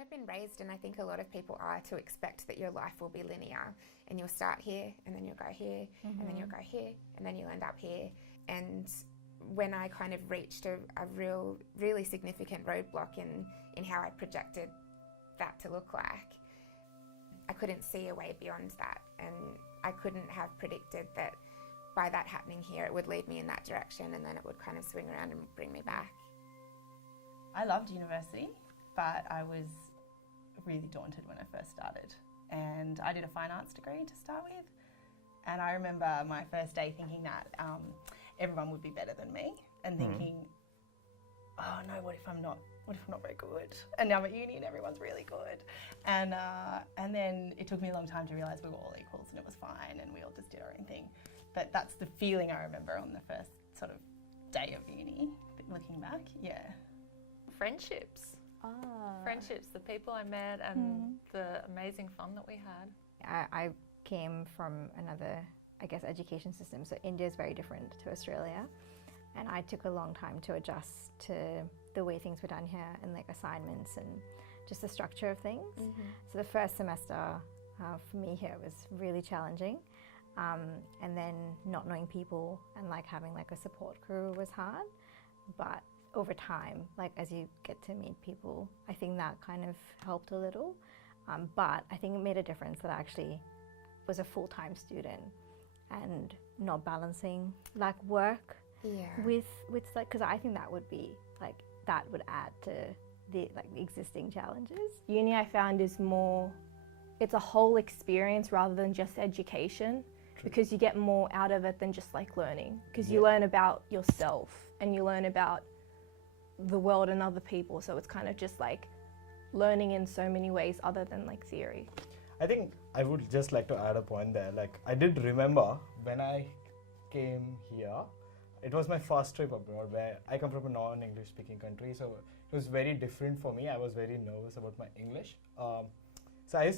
kind of been raised, and I think a lot of people are, to expect that your life will be linear and you'll start here and then you'll go here and then you'll go here and then you'll end up here. And when I kind of reached a really significant roadblock in how I projected that to look like, I couldn't see a way beyond that, and I couldn't have predicted that by that happening here it would lead me in that direction and then it would kind of swing around and bring me back. I loved university, but I was really daunted when I first started. And I did a fine arts degree to start with. And I remember my first day thinking that everyone would be better than me, and thinking, oh no, what if I'm not very good? And now I'm at uni and everyone's really good. And then it took me a long time to realise we were all equals and it was fine and we all just did our own thing. But that's the feeling I remember on the first sort of day of uni, looking back, yeah. Friendships. Friendships, the people I met and the amazing fun that we had. I came from another, I guess, education system. So India is very different to Australia. And I took a long time to adjust to the way things were done here, and like assignments and just the structure of things. So the first semester for me here was really challenging. And then not knowing people and like having like a support crew was hard. But over time, like as you get to meet people, I think that kind of helped a little. But I think it made a difference that I actually was a full-time student and not balancing like work with like, because I think that would be like, that would add to the like existing challenges. Uni I found is more, it's a whole experience rather than just education. Because you get more out of it than just like learning, because you learn about yourself and you learn about the world and other people, so it's kind of just like learning in so many ways other than like theory. I think I would just like to add a point there. Like, I did remember when I came here, it was my first trip abroad, where I come from a non-English speaking country, so it was very different for me. I was very nervous about my English. So I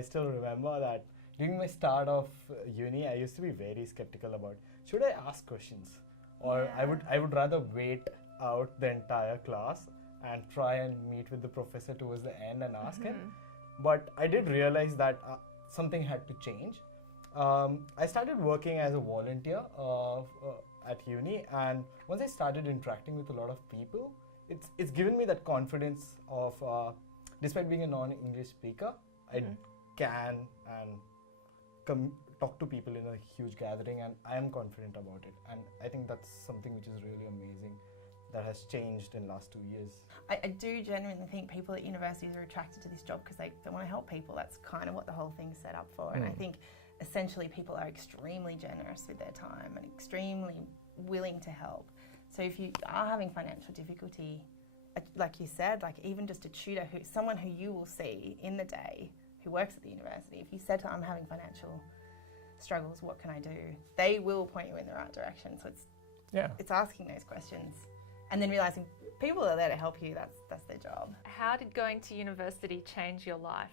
still remember that during my start of uni, I used to be very skeptical about, should I ask questions? Or I would rather wait out the entire class and try and meet with the professor towards the end and ask him. But I did realize that something had to change. I started working as a volunteer at uni, and once I started interacting with a lot of people, it's given me that confidence of, despite being a non-English speaker, I can and talk to people in a huge gathering, and I am confident about it. And I think that's something which is really amazing that has changed in the last 2 years. I do genuinely think people at universities are attracted to this job because they want to help people. That's kind of what the whole thing's set up for. And I think essentially people are extremely generous with their time and extremely willing to help. So if you are having financial difficulty, like you said, like even just a tutor, someone who you will see in the day who works at the university, if you said to them, I'm having financial struggles, what can I do? They will point you in the right direction. So it's asking those questions and then realising people are there to help you, that's their job. How did going to university change your life?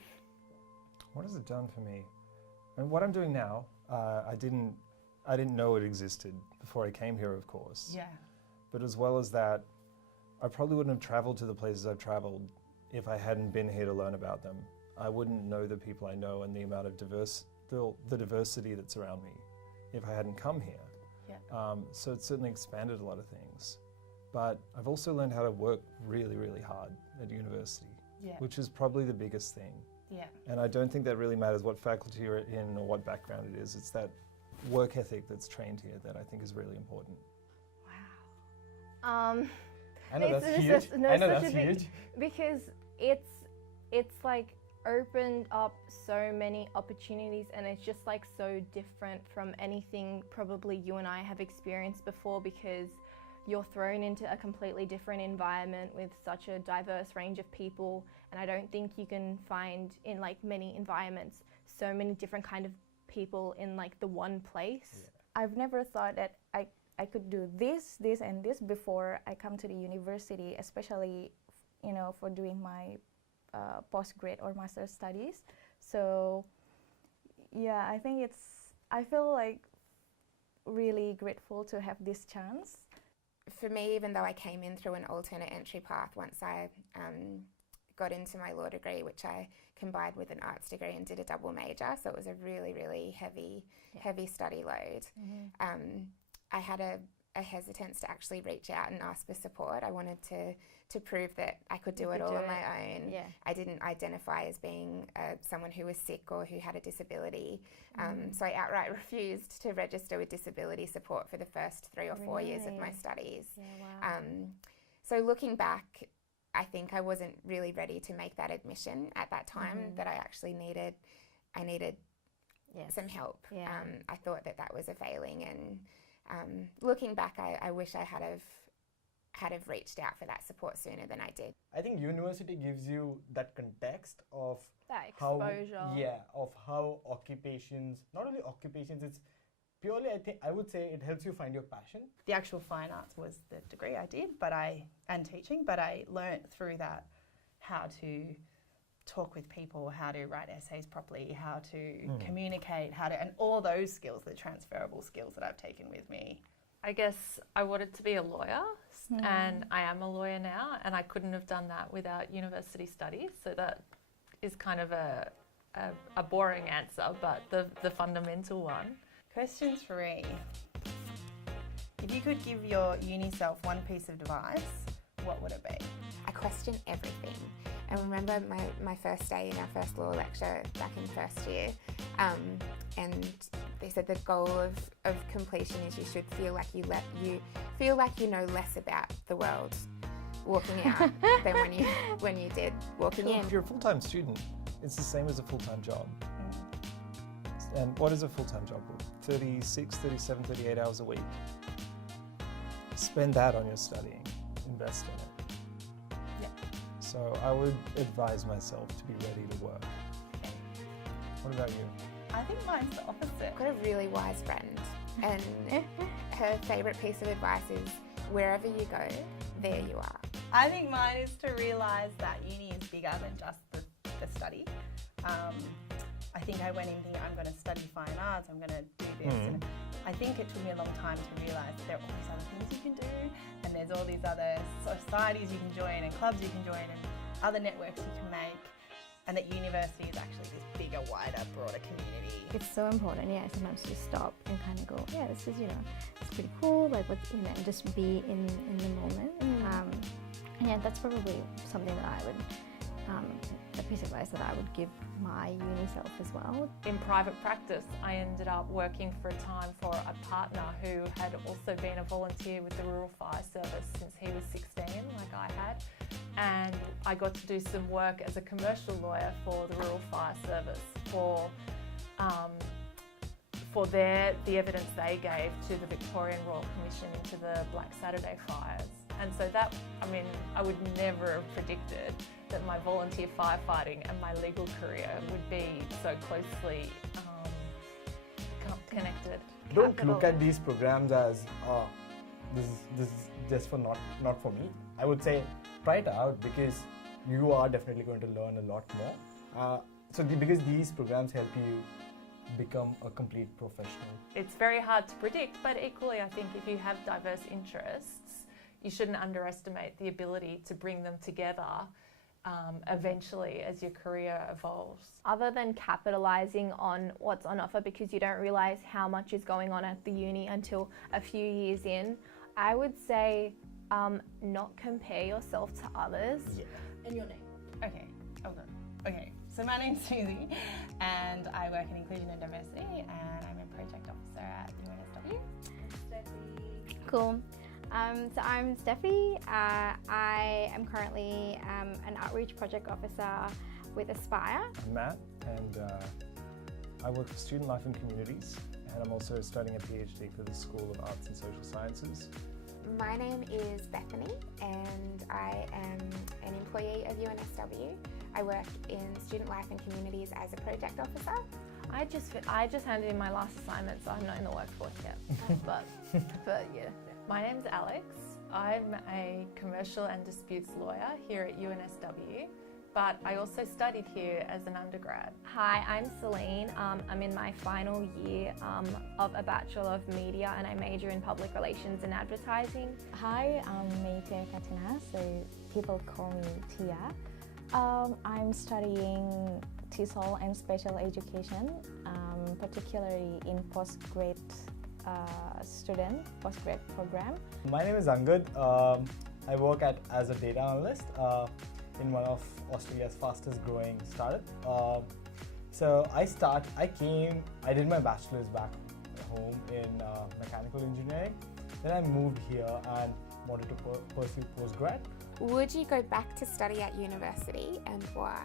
What has it done for me? And what I'm doing now, I didn't know it existed before I came here, of course. Yeah. But as well as that, I probably wouldn't have travelled to the places I've travelled if I hadn't been here to learn about them. I wouldn't know the people I know and the amount of the diversity that's around me if I hadn't come here. Yeah. So it's certainly expanded a lot of things. But I've also learned how to work really, really hard at university, which is probably the biggest thing. Yeah. And I don't think that really matters what faculty you're in or what background it is. It's that work ethic that's trained here that I think is really important. Wow. I know that's huge. I know that's huge. Because it's like opened up so many opportunities, and it's just like so different from anything probably you and I have experienced before, because you're thrown into a completely different environment with such a diverse range of people, and I don't think you can find in like many environments so many different kind of people in like the one place. Yeah. I've never thought that I could do this and this before I come to the university, especially for doing my postgrad or master's studies. So yeah, I think I feel like really grateful to have this chance. For me, even though I came in through an alternate entry path, once I got into my law degree, which I combined with an arts degree and did a double major. So it was a really, really heavy study load. I had a hesitance to actually reach out and ask for support. I wanted to prove that I could do it all on my own. Yeah. I didn't identify as being someone who was sick or who had a disability. So I outright refused to register with disability support for the first 3 or 4 years of my studies. Yeah, wow. So looking back, I think I wasn't really ready to make that admission at that time that I actually needed some help. Yeah. I thought that was a failing, and looking back, I wish I had have reached out for that support sooner than I did. I think university gives you that context of That exposure. of how occupations, not only occupations, it's purely, I would say it helps you find your passion. The actual fine arts was the degree I did, and teaching, but I learnt through that how to talk with people, how to write essays properly, how to communicate, and all those skills, the transferable skills that I've taken with me. I guess I wanted to be a lawyer, and I am a lawyer now, and I couldn't have done that without university studies. So that is kind of a boring answer, but the fundamental one. Question 3. If you could give your uni self one piece of advice, what would it be? I question everything. I remember my first day in our first law lecture back in first year, and they said the goal of completion is you should feel like you know less about the world walking out than when you did walking in. If you're a full-time student, it's the same as a full-time job. And what is a full-time job? 36, 37, 38 hours a week. Spend that on your studying. Invest in it. Yeah. So I would advise myself to be ready to work. What about you? I think mine's the opposite. I've got a really wise friend, and her favourite piece of advice is wherever you go, there you are. I think mine is to realise that uni is bigger than just the study. I think I went in thinking I'm going to study fine arts, I'm going to do this. And I think it took me a long time to realise that there are all these other things you can do, and there's all these other societies you can join, and clubs you can join, and other networks you can make, and that university is actually this bigger, wider, broader community. It's so important, sometimes to stop and kind of go, this is, it's pretty cool, like what's, and just be in the moment. That's probably something that I would, a piece of advice that I would give my uni self as well. In private practice, I ended up working for a time for a partner who had also been a volunteer with the Rural Fire Service since he was 16, like I had. And I got to do some work as a commercial lawyer for the Rural Fire Service for the evidence they gave to the Victorian Royal Commission into the Black Saturday fires. And so that, I would never have predicted that my volunteer firefighting and my legal career would be so closely connected. Don't look at these programs as, this is just for not for me. I would say try it out, because you are definitely going to learn a lot more. Because these programs help you become a complete professional. It's very hard to predict, but equally I think if you have diverse interests, you shouldn't underestimate the ability to bring them together eventually as your career evolves. Other than capitalising on what's on offer, because you don't realise how much is going on at the uni until a few years in, I would say not compare yourself to others. Yeah. And your name? Okay, hold on. Okay, so my name's Susie, and I work in inclusion and diversity, and I'm a project officer at UNSW. Cool. So I'm Steffi. I am currently an outreach project officer with Aspire. I'm Matt, and I work for Student Life and Communities, and I'm also studying a PhD for the School of Arts and Social Sciences. My name is Bethany, and I am an employee of UNSW. I work in Student Life and Communities as a project officer. I just handed in my last assignment, so I'm not in the workforce yet. but yeah. My name's Alex. I'm a commercial and disputes lawyer here at UNSW, but I also studied here as an undergrad. Hi, I'm Celine. I'm in my final year of a Bachelor of Media, and I major in Public Relations and Advertising. Hi, I'm Mayfair Katina, so people call me Tia. I'm studying TESOL and special education, particularly in postgrad program. My name is Angad. I work as a data analyst in one of Australia's fastest growing startup. So I did my bachelor's back home in mechanical engineering. Then I moved here and wanted to pursue postgrad. Would you go back to study at university, and why?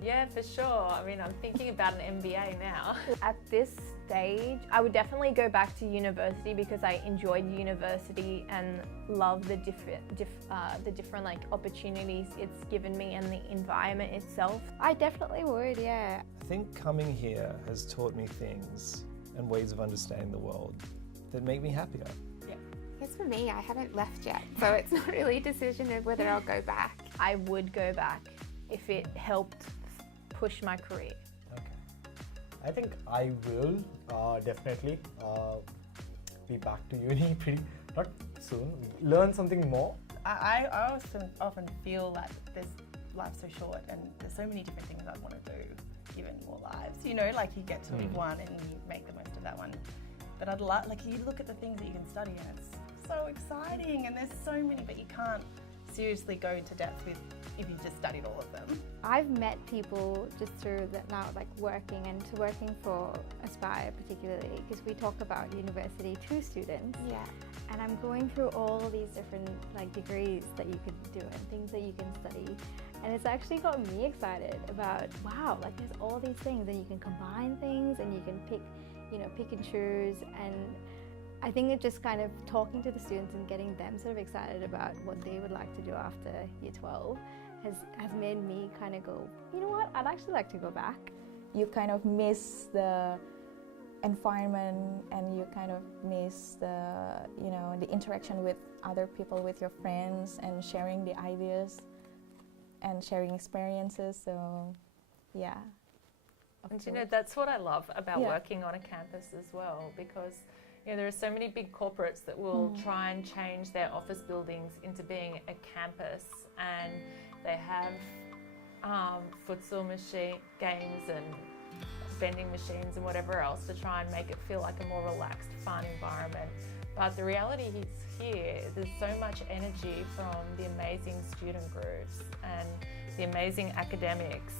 Yeah, for sure. I mean, I'm thinking about an MBA now. At this stage, I would definitely go back to university because I enjoyed university and love the different like opportunities it's given me and the environment itself. I definitely would, yeah. I think coming here has taught me things and ways of understanding the world that make me happier. As for me, I haven't left yet, so it's not really a decision of whether I'll go back. I would go back if it helped push my career. Okay. I think I will definitely be back to uni not soon, learn something more. I often feel that life's so short and there's so many different things I want to do given more lives. You know, like you get to live one and you make the most of that one. But I'd you look at the things that you can study and it's so exciting and there's so many, but you can't seriously go into depth with if you just studied all of them. I've met people just through that now, like working for Aspire particularly, because we talk about university to students. Yeah. And I'm going through all these different like degrees that you could do and things that you can study. And it's actually got me excited about, wow, like there's all these things and you can combine things and you can pick and choose. And I think it's just kind of talking to the students and getting them sort of excited about what they would like to do after year 12 has made me kind of go, you know what, I'd actually like to go back. You kind of miss the environment and you kind of miss the interaction with other people, with your friends, and sharing the ideas and sharing experiences. So yeah. And you know, that's what I love about working on a campus as well, because there are so many big corporates that will try and change their office buildings into being a campus, and they have futsal games and vending machines and whatever else to try and make it feel like a more relaxed, fun environment. But the reality is here, there's so much energy from the amazing student groups and the amazing academics.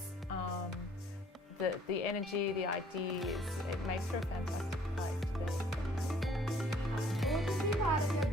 The energy, the ideas, it makes for a fantastic place to be. What's the question?